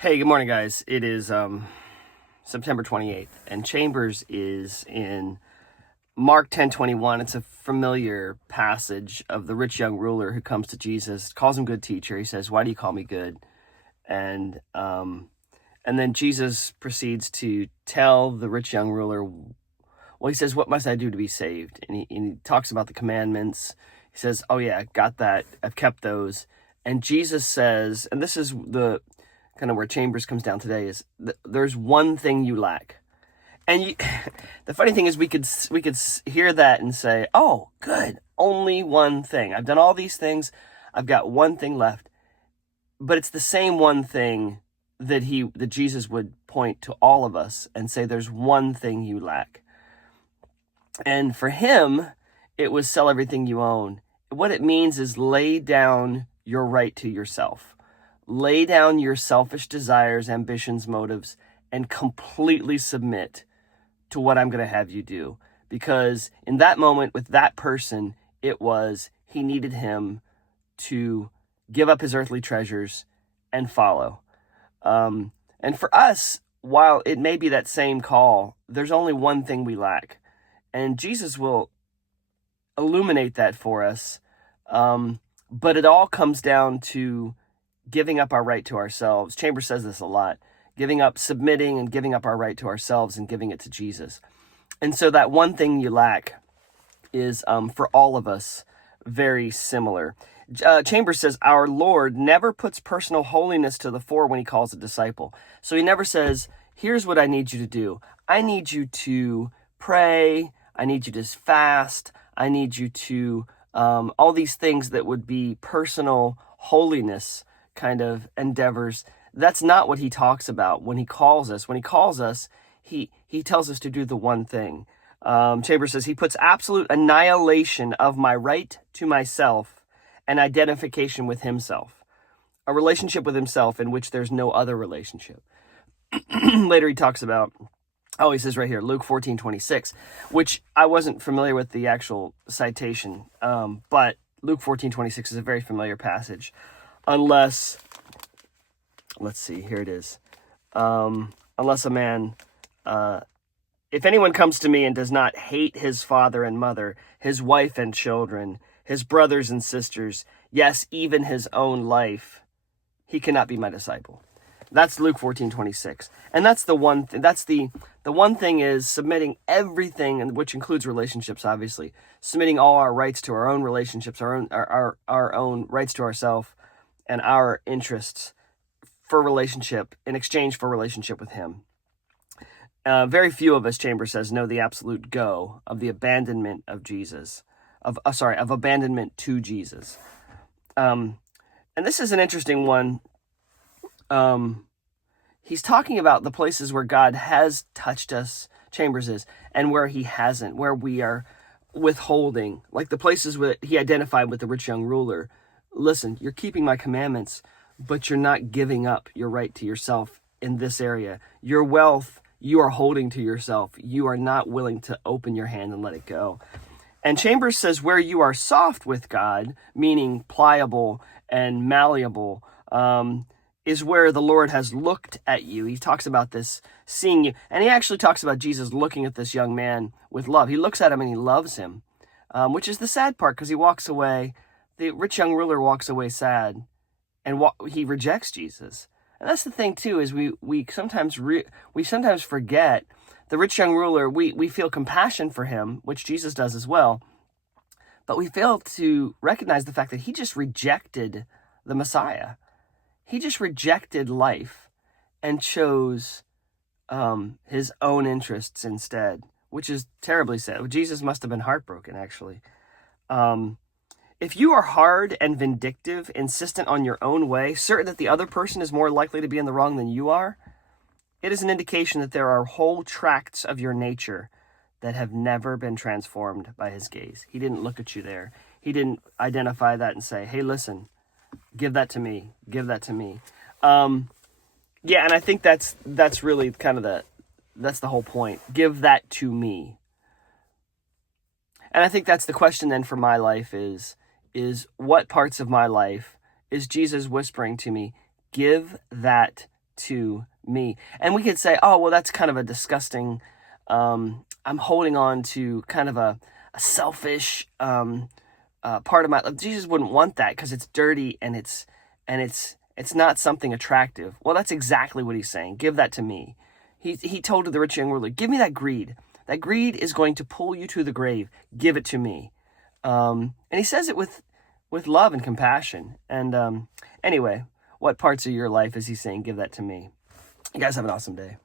Hey, good morning, guys. It is September 28th, and Chambers is in Mark 10:21. It's a familiar passage of the rich young ruler who comes to Jesus, calls him good teacher. He says, "Why do you call me good?" And then Jesus proceeds to tell the rich young ruler, well, he says, "What must I do to be saved?" And he talks about the commandments. He says, "Oh yeah, got that. I've kept those." And Jesus says, and this is the kind of where Chambers comes down today, is there's one thing you lack. And the funny thing is, we could hear that and say, "Oh, good, only one thing. I've done all these things. I've got one thing left." But it's the same one thing that Jesus would point to all of us and say, "There's one thing you lack." And for him, it was sell everything you own. What it means is lay down your right to yourself. Lay down your selfish desires, ambitions, motives, and completely submit to what I'm going to have you do. Because in that moment with that person, he needed him to give up his earthly treasures and follow. And for us, while it may be that same call, there's only one thing we lack. And Jesus will illuminate that for us. But it all comes down to giving up our right to ourselves. Chambers says this a lot. Submitting and giving up our right to ourselves and giving it to Jesus. And so that one thing you lack is, for all of us, very similar. Chambers says, our Lord never puts personal holiness to the fore when he calls a disciple. So he never says, "Here's what I need you to do. I need you to pray. I need you to fast. I need you to," all these things that would be personal holiness kind of endeavors. That's not what he talks about when he calls us. When he calls us, he tells us to do the one thing. Chambers says he puts absolute annihilation of my right to myself and identification with himself, a relationship with himself in which there's no other relationship. Later he talks about, he says right here, Luke 14:26, which I wasn't familiar with the actual citation, but Luke 14:26 is a very familiar passage. Unless, let's see, here it is. Unless a man, if anyone comes to me and does not hate his father and mother, his wife and children, his brothers and sisters, yes, even his own life, he cannot be my disciple. That's Luke 14:26. And that's the one thing. That's the one thing is submitting everything, and which includes relationships, obviously. Submitting all our rights to our own relationships, our own rights to ourselves and our interests for relationship in exchange for relationship with him. Very few of us, Chambers says, know the absolute go of the abandonment of Jesus, of abandonment to Jesus. And this is an interesting one. He's talking about the places where God has touched us, Chambers is, and where he hasn't, where we are withholding, like the places where he identified with the rich young ruler. Listen, you're keeping my commandments, but you're not giving up your right to yourself in this area. Your wealth, you are holding to yourself. You are not willing to open your hand and let it go. And Chambers says where you are soft with God, meaning pliable and malleable, is where the Lord has looked at you. He talks about this, seeing you. And he actually talks about Jesus looking at this young man with love. He looks at him and he loves him, which is the sad part, because he walks away. The rich young ruler walks away sad, and he rejects Jesus. And that's the thing too, is we sometimes forget the rich young ruler. We feel compassion for him, which Jesus does as well, but we fail to recognize the fact that he just rejected the Messiah. He just rejected life and chose his own interests instead, which is terribly sad. Jesus must have been heartbroken, actually. If you are hard and vindictive, insistent on your own way, certain that the other person is more likely to be in the wrong than you are, it is an indication that there are whole tracts of your nature that have never been transformed by his gaze. He didn't look at you there. He didn't identify that and say, "Hey, listen, give that to me. Give that to me." Yeah, and I think that's really kind of that's the whole point. Give that to me. And I think that's the question then for my life is what parts of my life is Jesus whispering to me, give that to me. And we could say, oh, well, that's kind of a disgusting, I'm holding on to kind of a selfish part of my life. Jesus wouldn't want that because it's dirty and it's not something attractive. Well, that's exactly what he's saying. Give that to me. He told the rich young ruler, give me that greed. That greed is going to pull you to the grave. Give it to me. And he says it with love and compassion. And anyway, what parts of your life is he saying, give that to me? You guys have an awesome day.